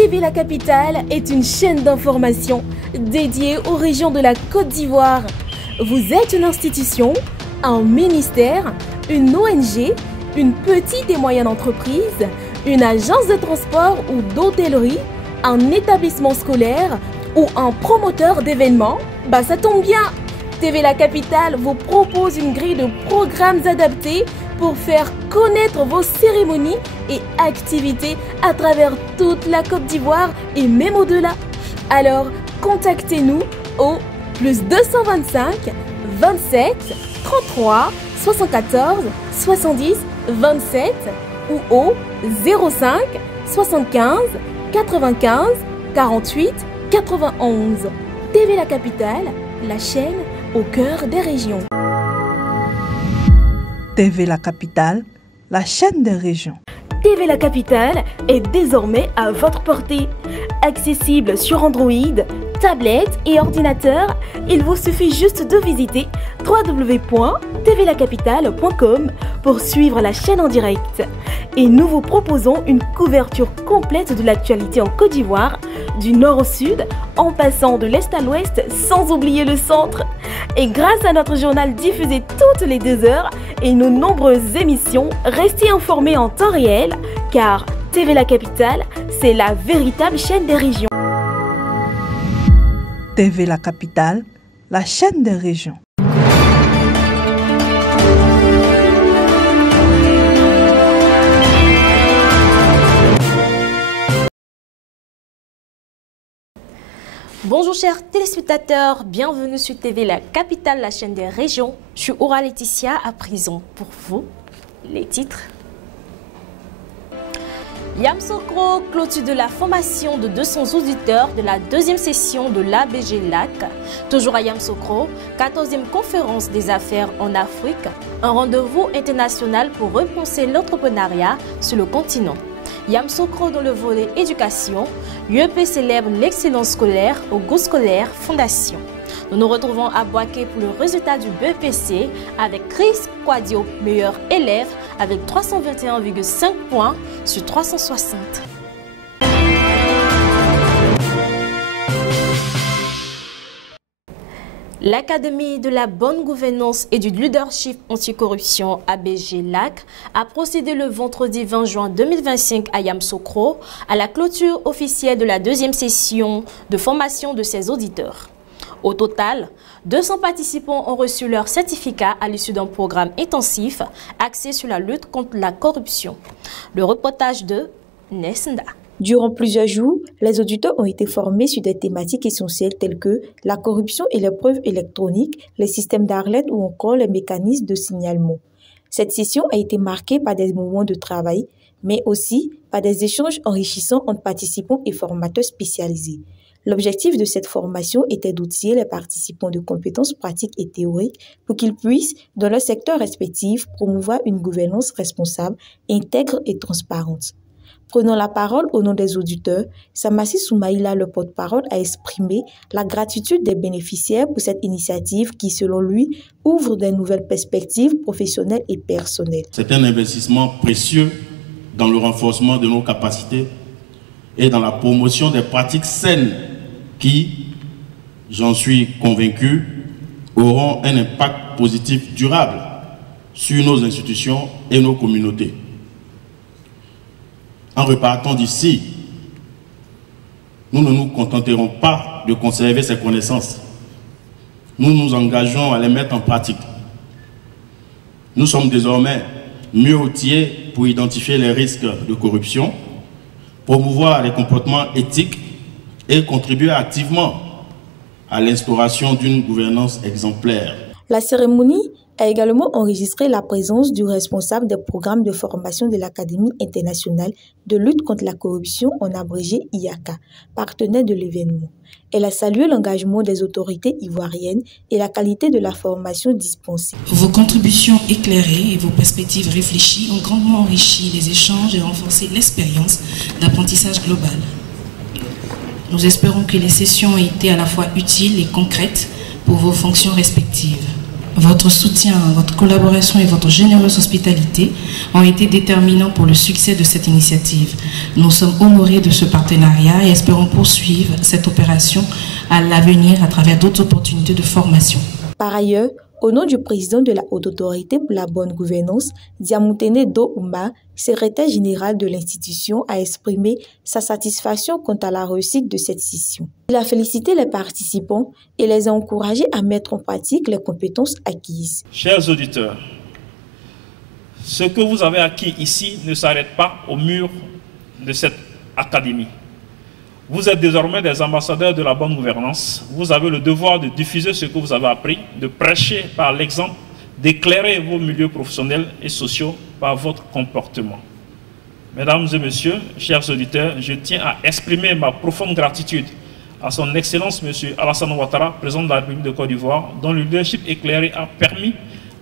TV La Capitale est une chaîne d'information dédiée aux régions de la Côte d'Ivoire. Vous êtes une institution, un ministère, une ONG, une petite et moyenne entreprise, une agence de transport ou d'hôtellerie, un établissement scolaire ou un promoteur d'événements? Ça tombe bien! TV La Capitale vous propose une grille de programmes adaptés pour faire connaître vos cérémonies et activités à travers toute la Côte d'Ivoire et même au-delà. Alors, contactez-nous au +225 27 33 74 70 27 ou au 05 75 95 48 91. TV La Capitale, la chaîne au cœur des régions. TV La Capitale, la chaîne des régions. TV La Capitale est désormais à votre portée. Accessible sur Android, tablette et ordinateur, il vous suffit juste de visiter www.tvlacapitale.com pour suivre la chaîne en direct. Et nous vous proposons une couverture complète de l'actualité en Côte d'Ivoire, du nord au sud, en passant de l'est à l'ouest, sans oublier le centre. Et grâce à notre journal diffusé toutes les 2 heures et nos nombreuses émissions, restez informés en temps réel, car TV La Capitale, c'est la véritable chaîne des régions. TV La Capitale, la chaîne des régions. Bonjour chers téléspectateurs, bienvenue sur TV La Capitale, la chaîne des régions. Je suis Aura Laetitia, à présent pour vous les titres. Yamoussoukro, clôture de la formation de 200 auditeurs de la 2e session de l'ABG LAC. Toujours à Yamoussoukro, 14e conférence des affaires en Afrique, un rendez-vous international pour repenser l'entrepreneuriat sur le continent. Yamoussoukro dans le volet éducation, l'UEP célèbre l'excellence scolaire au Goût Scolaire Fondation. Nous nous retrouvons à Boaké pour le résultat du BEPC avec Chris Quadio, meilleur élève avec 321,5 points sur 360. L'Académie de la bonne gouvernance et du leadership anticorruption ABG LAC a procédé le vendredi 20 juin 2025 à Yamoussoukro à la clôture officielle de la 2e session de formation de ses auditeurs. Au total, 200 participants ont reçu leur certificat à l'issue d'un programme intensif axé sur la lutte contre la corruption. Le reportage de Nesnda. Durant plusieurs jours, les auditeurs ont été formés sur des thématiques essentielles telles que la corruption et les preuves électroniques, les systèmes d'alerte ou encore les mécanismes de signalement. Cette session a été marquée par des moments de travail, mais aussi par des échanges enrichissants entre participants et formateurs spécialisés. L'objectif de cette formation était d'outiller les participants de compétences pratiques et théoriques pour qu'ils puissent, dans leur secteur respectif, promouvoir une gouvernance responsable, intègre et transparente. Prenant la parole au nom des auditeurs, Samassi Soumaïla, le porte-parole, a exprimé la gratitude des bénéficiaires pour cette initiative qui, selon lui, ouvre de nouvelles perspectives professionnelles et personnelles. C'est un investissement précieux dans le renforcement de nos capacités et dans la promotion des pratiques saines qui, j'en suis convaincu, auront un impact positif durable sur nos institutions et nos communautés. En repartant d'ici, nous ne nous contenterons pas de conserver ces connaissances. Nous nous engageons à les mettre en pratique. Nous sommes désormais mieux outillés pour identifier les risques de corruption, promouvoir les comportements éthiques et contribuer activement à l'instauration d'une gouvernance exemplaire. La cérémonie a également enregistré la présence du responsable des programmes de formation de l'Académie internationale de lutte contre la corruption, en abrégé IACA, partenaire de l'événement. Elle a salué l'engagement des autorités ivoiriennes et la qualité de la formation dispensée. Vos contributions éclairées et vos perspectives réfléchies ont grandement enrichi les échanges et renforcé l'expérience d'apprentissage global. Nous espérons que les sessions ont été à la fois utiles et concrètes pour vos fonctions respectives. Votre soutien, votre collaboration et votre généreuse hospitalité ont été déterminants pour le succès de cette initiative. Nous sommes honorés de ce partenariat et espérons poursuivre cette opération à l'avenir à travers d'autres opportunités de formation. Par ailleurs, au nom du président de la Haute Autorité pour la bonne gouvernance, Diamantene Doumba, secrétaire général de l'institution, a exprimé sa satisfaction quant à la réussite de cette session. Il a félicité les participants et les a encouragés à mettre en pratique les compétences acquises. Chers auditeurs, ce que vous avez acquis ici ne s'arrête pas au mur de cette académie. Vous êtes désormais des ambassadeurs de la bonne gouvernance. Vous avez le devoir de diffuser ce que vous avez appris, de prêcher par l'exemple, d'éclairer vos milieux professionnels et sociaux par votre comportement. Mesdames et messieurs, chers auditeurs, je tiens à exprimer ma profonde gratitude à son Excellence M. Alassane Ouattara, président de la République de Côte d'Ivoire, dont le leadership éclairé a permis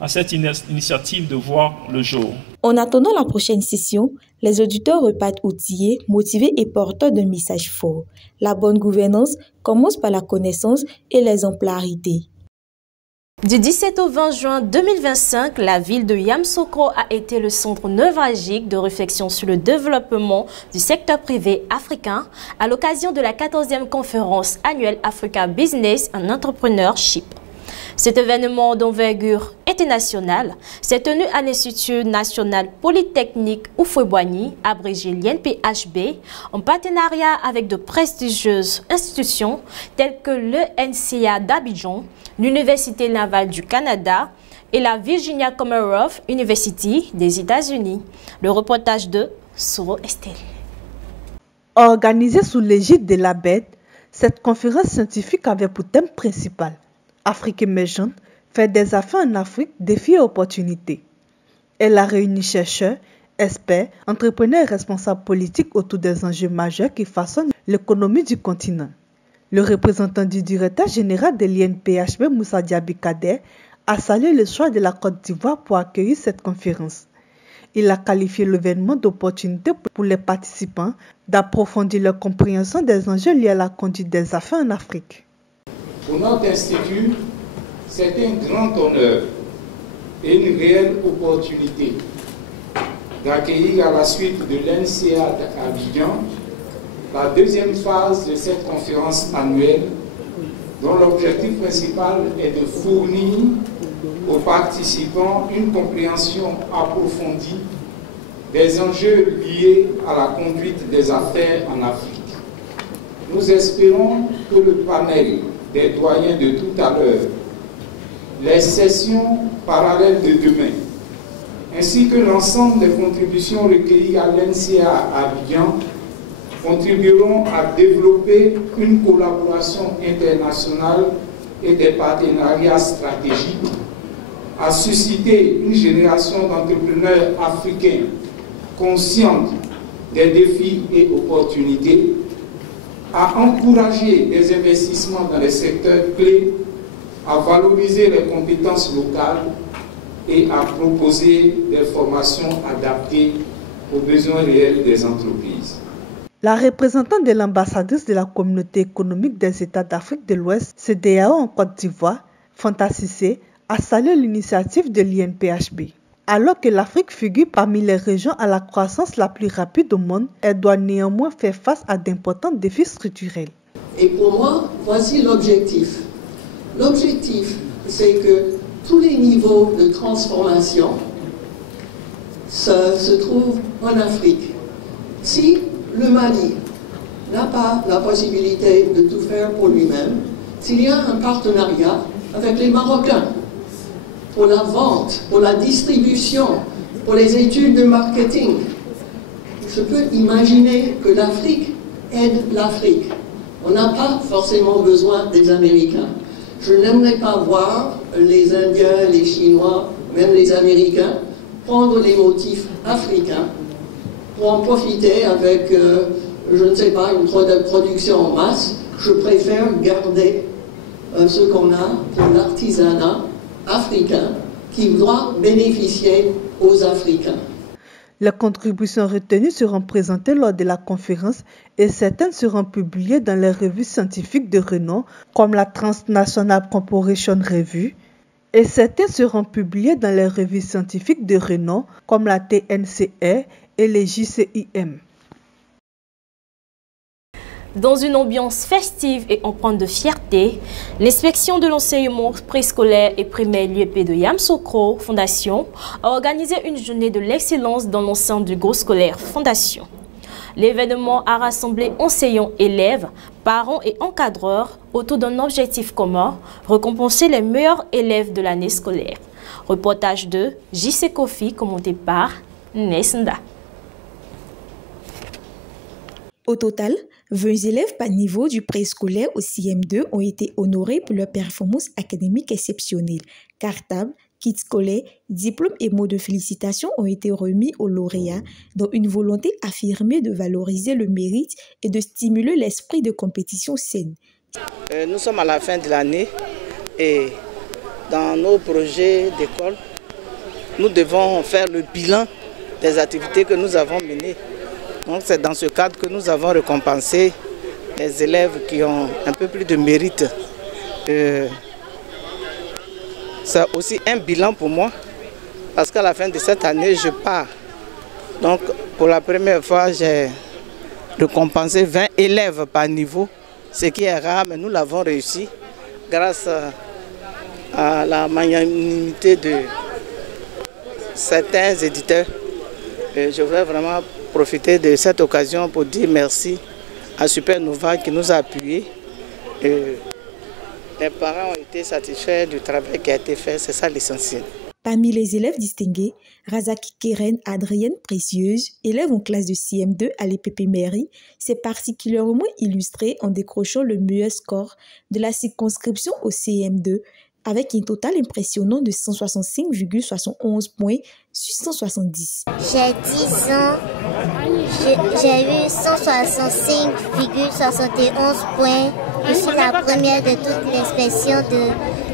à cette initiative de voir le jour. En attendant la prochaine session, les auditeurs repartent outillés, motivés et porteurs d'un message fort. La bonne gouvernance commence par la connaissance et l'exemplarité. Du 17 au 20 juin 2025, la ville de Yamoussoukro a été le centre névralgique de réflexion sur le développement du secteur privé africain à l'occasion de la 14e conférence annuelle Africa Business and Entrepreneurship. Cet événement d'envergure internationale s'est tenu à l'Institut national polytechnique Houphouët-Boigny, abrégé l'INPHB, en partenariat avec de prestigieuses institutions telles que l'ENCA d'Abidjan, l'Université navale du Canada et la Virginia Commonwealth University des États-Unis. Le reportage de Soro Estelle. Organisée sous l'égide de l'ABED, cette conférence scientifique avait pour thème principal Afrique émergente, faire des affaires en Afrique, défis et opportunités. Elle a réuni chercheurs, experts, entrepreneurs et responsables politiques autour des enjeux majeurs qui façonnent l'économie du continent. Le représentant du directeur général de l'INPHB, Moussa Diaby Kader, a salué le choix de la Côte d'Ivoire pour accueillir cette conférence. Il a qualifié l'événement d'opportunité pour les participants d'approfondir leur compréhension des enjeux liés à la conduite des affaires en Afrique. Pour notre institut, c'est un grand honneur et une réelle opportunité d'accueillir à la suite de l'NCA d'Abidjan la deuxième phase de cette conférence annuelle dont l'objectif principal est de fournir aux participants une compréhension approfondie des enjeux liés à la conduite des affaires en Afrique. Nous espérons que le panel des doyens de tout à l'heure, les sessions parallèles de demain, ainsi que l'ensemble des contributions recueillies à l'NCA à Abidjan contribueront à développer une collaboration internationale et des partenariats stratégiques, à susciter une génération d'entrepreneurs africains conscients des défis et opportunités, à encourager des investissements dans les secteurs clés, à valoriser les compétences locales et à proposer des formations adaptées aux besoins réels des entreprises. La représentante de l'ambassadrice de la Communauté économique des États d'Afrique de l'Ouest, CEDEAO en Côte d'Ivoire, Fanta Cissé, a salué l'initiative de l'INPHB. Alors que l'Afrique figure parmi les régions à la croissance la plus rapide au monde, elle doit néanmoins faire face à d'importants défis structurels. Et pour moi, voici l'objectif. L'objectif, c'est que tous les niveaux de transformation se trouvent en Afrique. Si le Mali n'a pas la possibilité de tout faire pour lui-même, s'il y a un partenariat avec les Marocains, pour la vente, pour la distribution, pour les études de marketing. Je peux imaginer que l'Afrique aide l'Afrique. On n'a pas forcément besoin des Américains. Je n'aimerais pas voir les Indiens, les Chinois, même les Américains, prendre les motifs africains pour en profiter avec, je ne sais pas, une production en masse. Je préfère garder ce qu'on a pour l'artisanat africain qui doit bénéficier aux Africains. Les contributions retenues seront présentées lors de la conférence et certaines seront publiées dans les revues scientifiques de renom comme la Transnational Corporation Review, Et certains seront publiés dans les revues scientifiques de renom comme la TNCR et les JCIM. Dans une ambiance festive et empreinte de fierté, l'inspection de l'enseignement préscolaire et primaire l'UEP de Yamoussoukro Fondation a organisé une journée de l'excellence dans l'enceinte du groupe scolaire Fondation. L'événement a rassemblé enseignants, élèves, parents et encadreurs autour d'un objectif commun, récompenser les meilleurs élèves de l'année scolaire. Reportage de JC Kofi, commenté par Nesnda. Au total, 20 élèves par niveau du préscolaire au CM2 ont été honorés pour leur performance académique exceptionnelle. Cartable, kits scolaires, diplômes et mots de félicitations ont été remis aux lauréats dans une volonté affirmée de valoriser le mérite et de stimuler l'esprit de compétition saine. Nous sommes à la fin de l'année et dans nos projets d'école, nous devons faire le bilan des activités que nous avons menées. Donc c'est dans ce cadre que nous avons récompensé les élèves qui ont un peu plus de mérite. C'est aussi un bilan pour moi parce qu'à la fin de cette année, je pars. Donc pour la première fois, j'ai récompensé 20 élèves par niveau, ce qui est rare, mais nous l'avons réussi grâce à la magnanimité de certains éditeurs. Je voudrais vraiment profiter de cette occasion pour dire merci à Supernova qui nous a appuyés. Les parents ont été satisfaits du travail qui a été fait, c'est ça l'essentiel. Parmi les élèves distingués, Razaki Keren Adrienne Précieuse, élève en classe de CM2 à l'EPP Mairie, s'est particulièrement illustrée en décrochant le meilleur score de la circonscription au CM2 avec un total impressionnant de 165,71 points sur 170. J'ai 10 ans, j'ai eu 165,71 points. Je suis la première de toute l'inspection de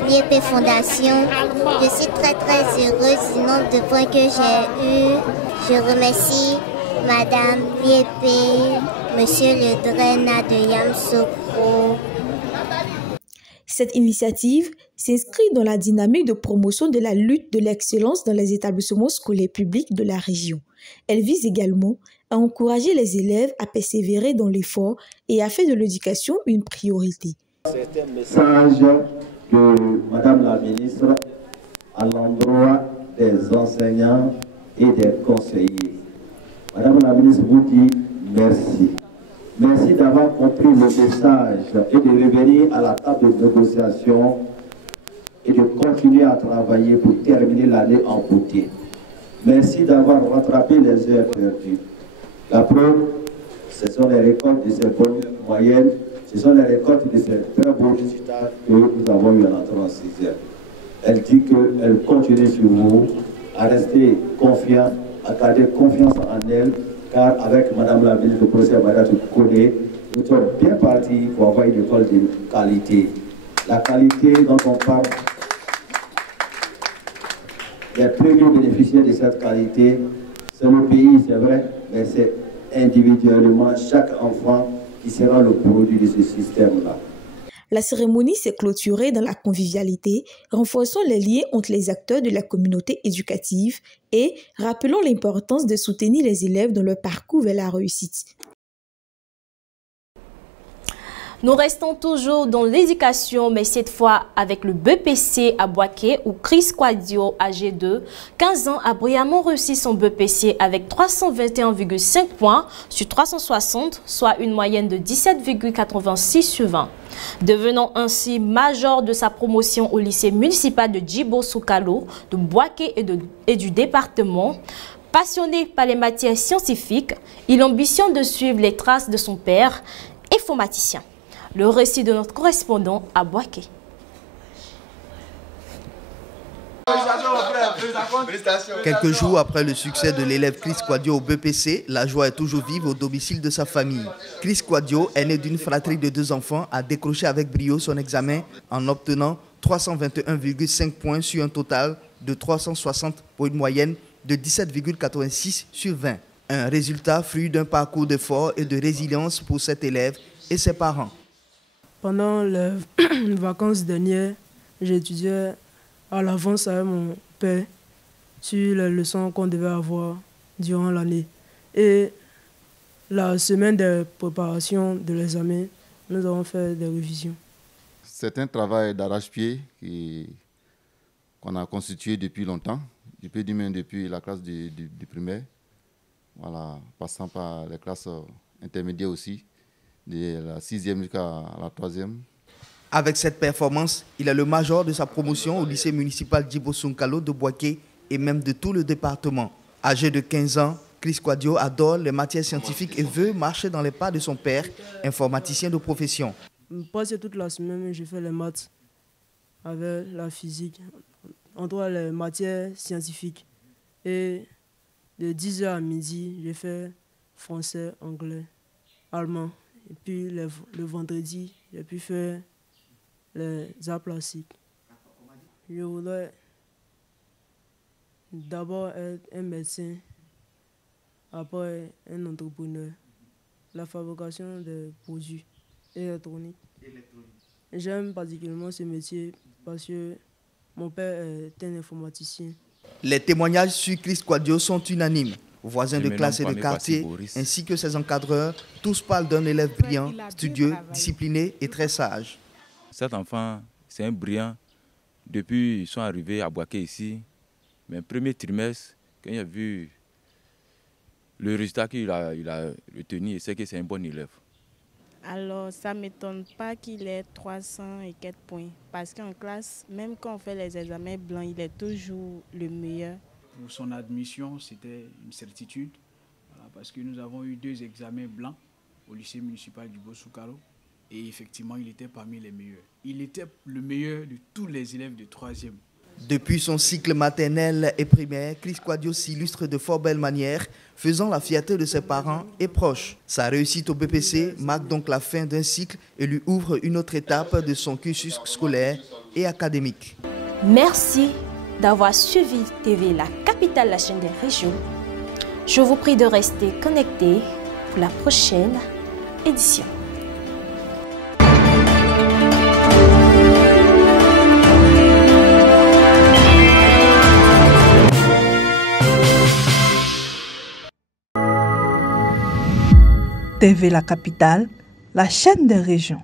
l'IEP Fondation. Je suis très heureuse du nombre de points que j'ai eu. Je remercie Madame l'IEP, Monsieur le Drena de Yamoussoukro. Cette initiative s'inscrit dans la dynamique de promotion de la lutte de l'excellence dans les établissements scolaires publics de la région. Elle vise également à encourager les élèves à persévérer dans l'effort et à faire de l'éducation une priorité. C'est un message de Madame la ministre à l'endroit des enseignants et des conseillers. Madame la ministre vous dit merci. Merci d'avoir compris le message et de revenir à la table de négociation et de continuer à travailler pour terminer l'année en beauté. Merci d'avoir rattrapé les heures perdues. La preuve, ce sont les récoltes de ces bonnes moyennes, ce sont les récoltes de ces très bons résultats que nous avons eu en entrant en 6e. Elle dit qu'elle continue sur vous, à rester confiant, à garder confiance en elle, car avec Madame la ministre, le professeur Madat Kone, nous sommes bien partis pour avoir une école de qualité. La qualité dont on parle, les premiers bénéficiaires de cette qualité, c'est le pays, c'est vrai, mais c'est individuellement chaque enfant qui sera le produit de ce système-là. La cérémonie s'est clôturée dans la convivialité, renforçant les liens entre les acteurs de la communauté éducative et rappelant l'importance de soutenir les élèves dans leur parcours vers la réussite. Nous restons toujours dans l'éducation, mais cette fois avec le BPC à Boaké où Chris Quadio, âgé de 15 ans, a brillamment réussi son BPC avec 321,5 points sur 360, soit une moyenne de 17,86 sur 20. Devenant ainsi major de sa promotion au lycée municipal de Djibo Soukalo, de Boaké et du département. Passionné par les matières scientifiques, il ambitionne de suivre les traces de son père, informaticien. Le récit de notre correspondant à Boaké. Quelques jours après le succès de l'élève Chris Quadio au BPC, la joie est toujours vive au domicile de sa famille. Chris Quadio, aîné d'une fratrie de 2 enfants, a décroché avec brio son examen en obtenant 321,5 points sur un total de 360 pour une moyenne de 17,86 sur 20. Un résultat fruit d'un parcours d'effort et de résilience pour cet élève et ses parents. Pendant les vacances dernières, j'étudiais à l'avance avec mon père sur les leçons qu'on devait avoir durant l'année. Et la semaine de préparation de l'examen, nous avons fait des révisions. C'est un travail d'arrache-pied qu'on a constitué depuis longtemps. Je peux dire même depuis la classe du primaire, voilà, passant par les classes intermédiaires aussi, de la 6e jusqu'à la 3e. Avec cette performance, il est le major de sa promotion au lycée municipal Djibo Sounkalo de Boaké et même de tout le département. Âgé de 15 ans, Chris Kwadio adore les matières scientifiques et veut marcher dans les pas de son père, informaticien de profession. Presque toute la semaine, je fais les maths avec la physique, entre les matières scientifiques. Et de 10h à midi, je fais français, anglais, allemand. Et puis le vendredi, j'ai pu faire les arts plastiques. Je voudrais d'abord être un médecin, après un entrepreneur, la fabrication de produits électroniques. J'aime particulièrement ce métier parce que mon père est un informaticien. Les témoignages sur Chris Kwadio sont unanimes. Voisins de classe et de quartier, ainsi que ses encadreurs, tous parlent d'un élève brillant, studieux, discipliné et très sage. Cet enfant, c'est un brillant. Depuis, ils sont arrivés à Boaké ici. Mais premier trimestre, quand il a vu le résultat qu'il a retenu, c'est que c'est un bon élève. Alors, ça ne m'étonne pas qu'il ait 300 et quelques points. Parce qu'en classe, même quand on fait les examens blancs, il est toujours le meilleur. Pour son admission, c'était une certitude. Voilà, parce que nous avons eu 2 examens blancs au lycée municipal du Bosoukalo. Et effectivement, il était parmi les meilleurs. Il était le meilleur de tous les élèves de 3e. Depuis son cycle maternel et primaire, Chris Kwadio s'illustre de fort belle manière, faisant la fierté de ses parents et proches. Sa réussite au BPC marque donc la fin d'un cycle et lui ouvre une autre étape de son cursus scolaire et académique. Merci d'avoir suivi TV La Capitale, la chaîne des régions. Je vous prie de rester connectés pour la prochaine édition. TV La Capitale, la chaîne des régions.